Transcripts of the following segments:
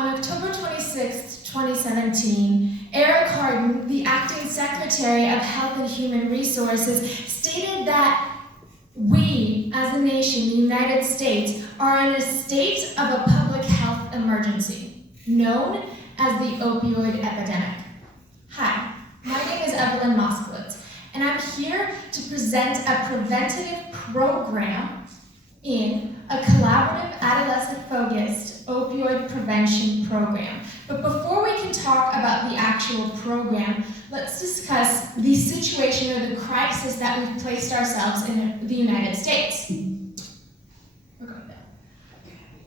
On October 26, 2017, Eric Harden, the acting Secretary of Health and Human Resources, stated that we, as a nation, the United States, are in a state of a public health emergency, known as the opioid epidemic. Hi, my name is Evelyn Moskalets, and I'm here to present a preventative program in a collaborative adolescent-focused opioid prevention program. But before we can talk about the actual program, let's discuss the situation or the crisis that we've placed ourselves in the United States. We're going there.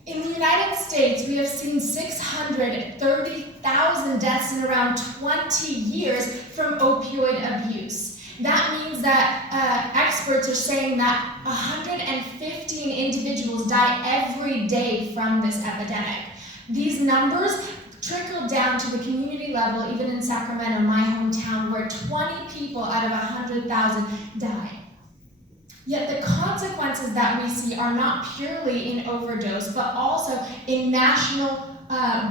In the United States, we have seen 630,000 deaths in around 20 years from opioid abuse. That means that experts are saying that 115 individuals die every day from this epidemic. These numbers trickle down to the community level, even in Sacramento, my hometown, where 20 people out of 100,000 die. Yet the consequences that we see are not purely in overdose, but also in national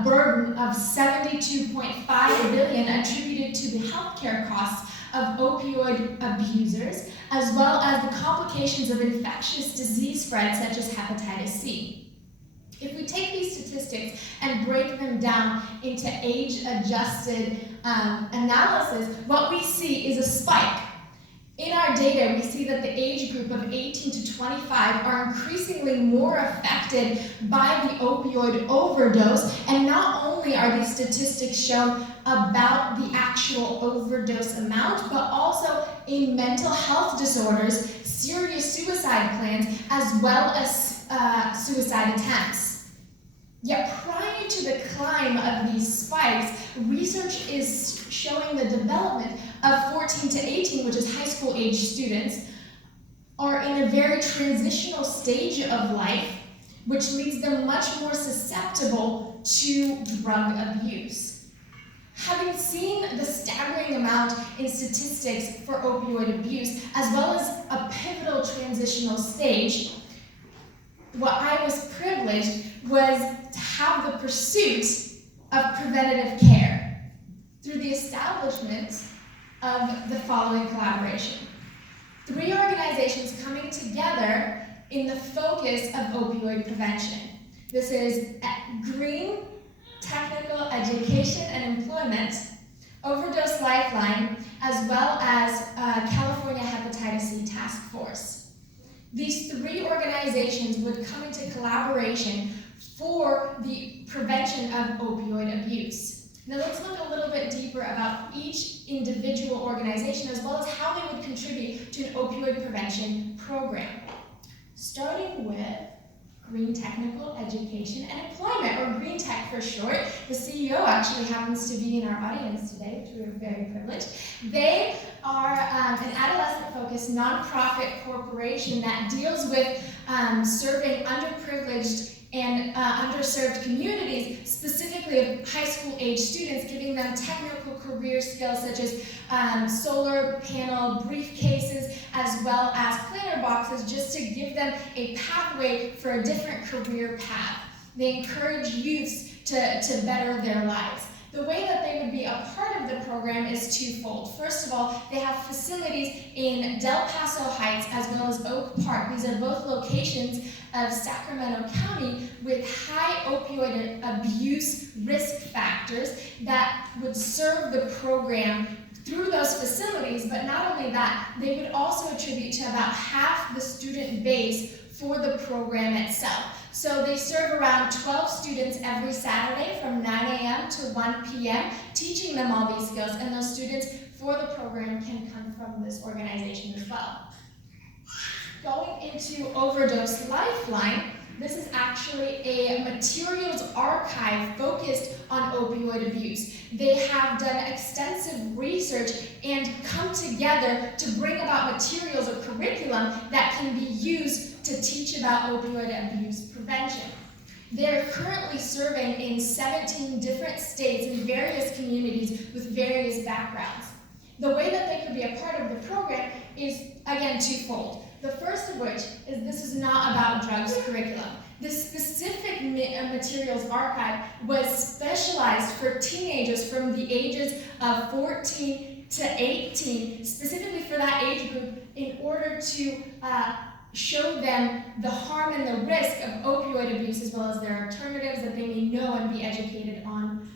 burden of $72.5 billion attributed to the healthcare costs of opioid abusers, as well as the complications of infectious disease spread such as hepatitis C. If we take these statistics and break them down into age-adjusted analysis, what we see is a spike. In our data, we see that the age group of 18 to 25 are increasingly more affected by the opioid overdose, and not only are these statistics shown about the actual overdose amount, but also in mental health disorders, serious suicide plans, as well as suicide attempts. Yet prior to the climb of these spikes, research is showing the development of 14 to 18, which is high school age students, are in a very transitional stage of life, which leaves them much more susceptible to drug abuse. Having seen the staggering amount in statistics for opioid abuse, as well as a pivotal transitional stage, what I was privileged was to have the pursuit of preventative care through the establishment of the following collaboration. 3 organizations coming together in the focus of opioid prevention. This is Green Technical Education and Employment, Overdose Lifeline, as well as California Hepatitis C Task Force. These 3 organizations would come into collaboration for the prevention of opioid abuse. Now let's look a little bit deeper about each individual organization, as well as how they would contribute to an opioid prevention program. Starting with Green Technical Education and Employment, or Green Tech for short. The CEO actually happens to be in our audience today, which we are very privileged. They are an adolescent-focused nonprofit corporation that deals with serving underprivileged and underserved communities, specifically of high school age students, giving them technical career skills such as solar panel briefcases, as well as planter boxes, just to give them a pathway for a different career path. They encourage youths to better their lives. The way that they would be a part of the program is twofold. First of all, they have facilities in Del Paso Heights as well as Oak Park. These are both locations of Sacramento County with high opioid abuse risk factors that would serve the program through those facilities. But not only that, they would also attribute to about half the student base for the program itself. So they serve around 12 students every Saturday from 9 a.m. to 1 p.m., teaching them all these skills, and those students for the program can come from this organization as well. Going into Overdose Lifeline, this is actually a materials archive focused on opioid abuse. They have done extensive research and come together to bring about materials or curriculum that can be used to teach about opioid abuse prevention. They're currently serving in 17 different states in various communities with various backgrounds. The way that they could be a part of the program is, again, twofold. The first of which is this is not about drugs curriculum. The specific materials archive was specialized for teenagers from the ages of 14 to 18, specifically for that age group, in order to show them the harm and the risk of opioid abuse, as well as their alternatives that they may know and be educated on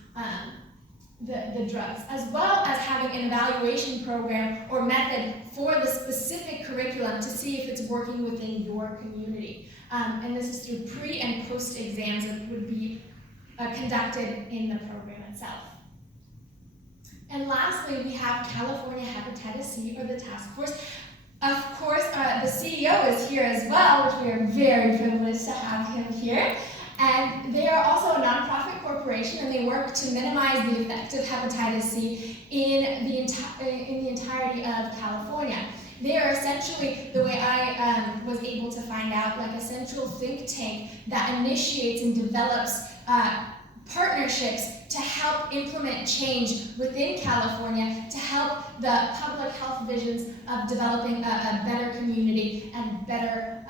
the drugs, as well as having an evaluation program or method for the specific curriculum to see if it's working within your community. And this is through pre and post exams that would be conducted in the program itself. And lastly, we have California Hepatitis C, or the task force. Of course, the CEO is here as well, which we are very privileged to have him here. And they are also a nonprofit corporation, and they work to minimize the effect of hepatitis C in the entirety of California. They are essentially, the way I was able to find out, like a central think tank that initiates and develops partnerships to help implement change within California, to help the public health visions of developing a better community and better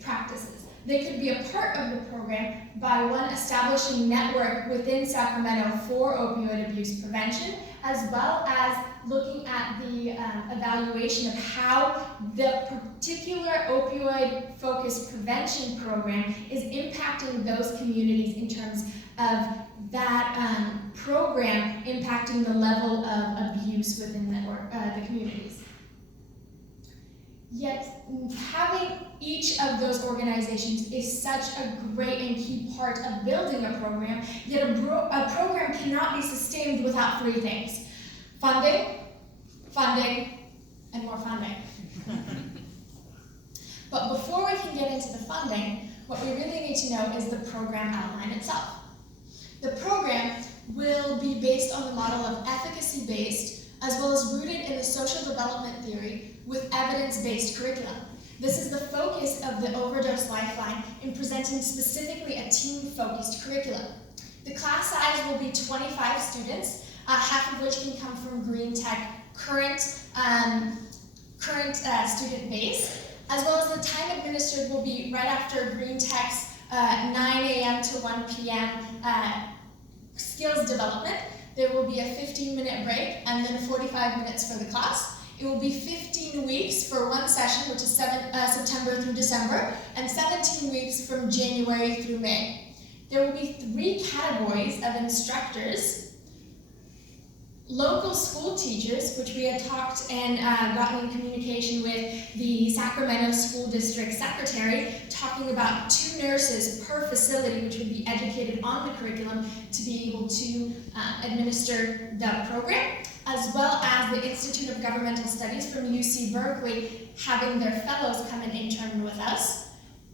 practices. They could be a part of the program by, one, establishing network within Sacramento for opioid abuse prevention, as well as looking at the evaluation of how the particular opioid-focused prevention program is impacting those communities in terms of that program impacting the level of abuse within the communities. Yet having each of those organizations is such a great and key part of building a program, yet a program cannot be sustained without three things: funding, funding, and more funding. But before we can get into the funding, what we really need to know is the program outline itself. The program will be based on the model of efficacy-based, as well as rooted in the social development theory with evidence-based curriculum. This is the focus of the Overdose Lifeline in presenting specifically a team-focused curriculum. The class size will be 25 students, half of which can come from Green Tech current student base, as well as the time administered will be right after Green Tech's 9 a.m. to 1 p.m. Skills development. There will be a 15-minute break and then 45 minutes for the class. It will be 15 weeks for one session, which is September through December, and 17 weeks from January through May. There will be 3 categories of instructors: local school teachers, which we had talked and gotten in communication with the Sacramento School District Secretary, talking about 2 nurses per facility, which would be educated on the curriculum to be able to administer the program, as well as the Institute of Governmental Studies from UC Berkeley having their fellows come and intern with us,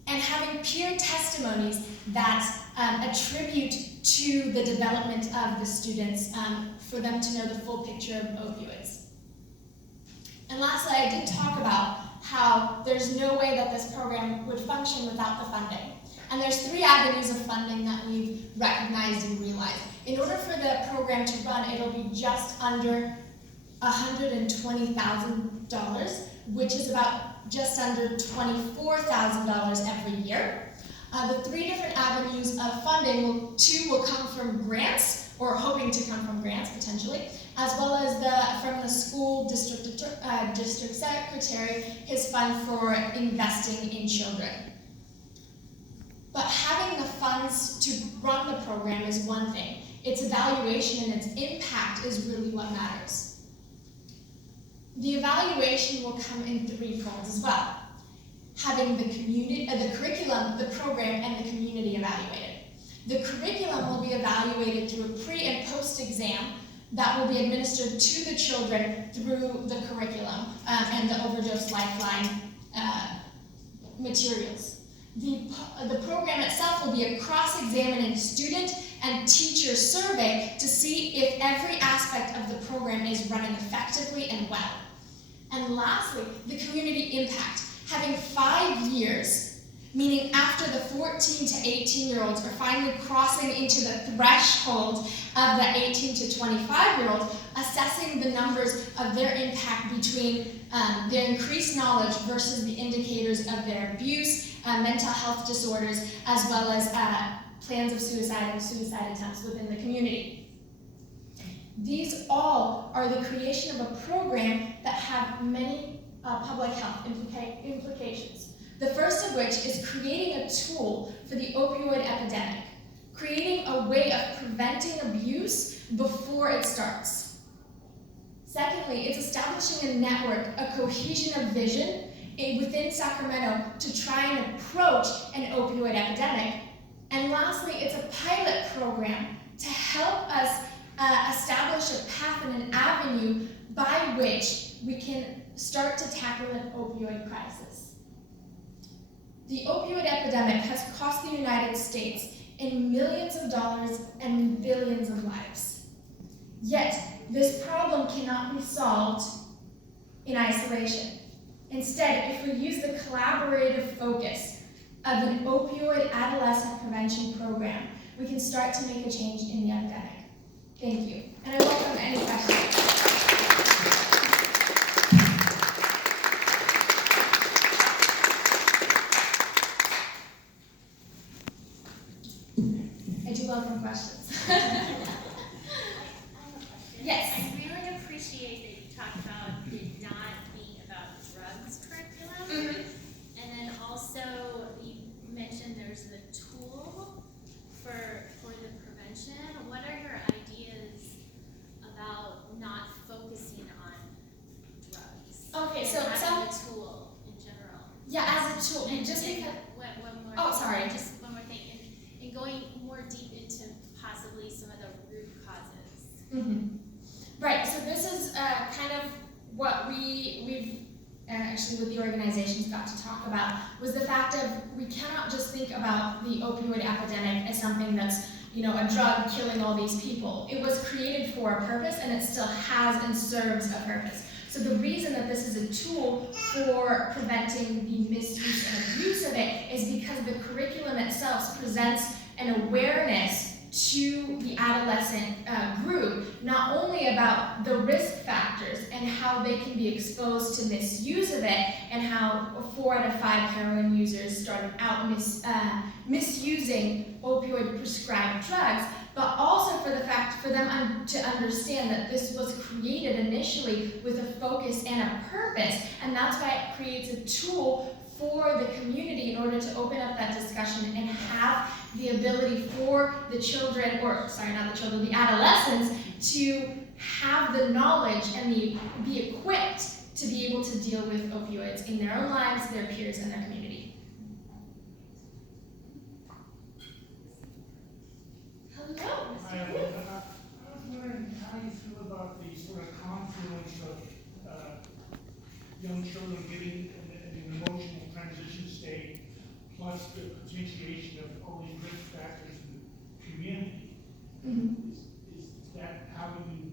and having peer testimonies that attribute to the development of the students for them to know the full picture of opioids. And lastly, I did talk about how there's no way that this program would function without the funding. And there's 3 avenues of funding that we've recognized and realized. In order for the program to run, it'll be just under $120,000, which is about just under $24,000 every year. The 3 different avenues of funding, 2 will come from grants, or hoping to come from grants potentially, as well as from the school district secretary, his fund for investing in children. But having the funds to run the program is one thing. Its evaluation and its impact is really what matters. The evaluation will come in 3 folds as well. Having the curriculum, the program, and the community evaluated. The curriculum will be evaluated through a pre and post exam that will be administered to the children through the curriculum and the Overdose Lifeline materials. The program itself will be a cross-examining student and teacher survey to see if every aspect of the program is running effectively and well. And lastly, the community impact. Having 5 years, meaning after the 14 to 18-year-olds are finally crossing into the threshold of the 18 to 25-year-olds, assessing the numbers of their impact between their increased knowledge versus the indicators of their abuse, mental health disorders, as well as plans of suicide and suicide attempts within the community. These all are the creation of a program that have many public health implications. The first of which is creating a tool for the opioid epidemic, creating a way of preventing abuse before it starts. Secondly, it's establishing a network, a cohesion of vision within Sacramento to try and approach an opioid epidemic. And lastly, it's a pilot program to help us establish a path and an avenue by which we can start to tackle an opioid crisis. The opioid epidemic has cost the United States in millions of dollars and billions of lives. Yet, this problem cannot be solved in isolation. Instead, if we use the collaborative focus of an opioid adolescent prevention program, we can start to make a change in the epidemic. Thank you. And I welcome any questions. I do welcome questions. Yes. I really appreciate that you talked about it not being about drugs curriculum. And then also you mentioned there's the tool for the prevention. What are your ideas about not focusing on drugs? Okay, so having a tool in general. Yeah, as a tool, and just because. One more. Oh, sorry. Just one more thing, and going more deep into possibly some of the root causes. Right. So this is kind of what we've actually with the organizations got to talk about was the fact of we cannot just think about the opioid epidemic as something that's a drug killing all these people. It was created for a purpose, and it still has and serves a purpose. So the reason that this is a tool for preventing the misuse and abuse of it is because the curriculum itself presents an awareness to the adolescent group, not only about the risk factors and how they can be exposed to misuse of it, and how 4 out of 5 heroin users started out misusing opioid prescribed drugs, but also for the fact for them to understand that this was created initially with a focus and a purpose, and that's why it creates a tool for the community in order to open up that discussion and have the ability for the children, the adolescents, to have the knowledge and be equipped to be able to deal with opioids in their own lives, their peers, and their community. Hello. Hi, I was wondering how you feel about the sort of confluence of young children getting in an emotional transition state, plus the potentiation of all these risk factors in the community. Is that how you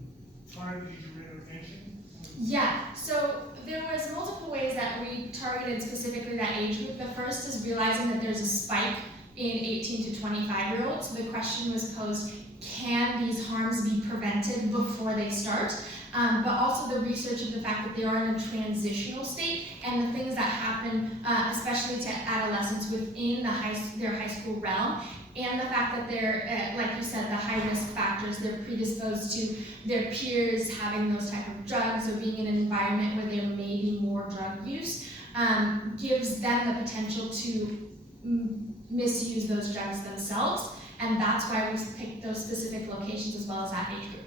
targeted your intervention? Yeah, so there was multiple ways that we targeted specifically that age group. The first is realizing that there's a spike in 18 to 25-year-olds. So the question was posed, can these harms be prevented before they start? But also the research of the fact that they are in a transitional state, and the things that happen, especially to adolescents within their high school realm, and the fact that they're, like you said, the high-risk factors, they're predisposed to their peers having those type of drugs, or being in an environment where there may be more drug use, gives them the potential to misuse those drugs themselves, and that's why we picked those specific locations as well as that age group.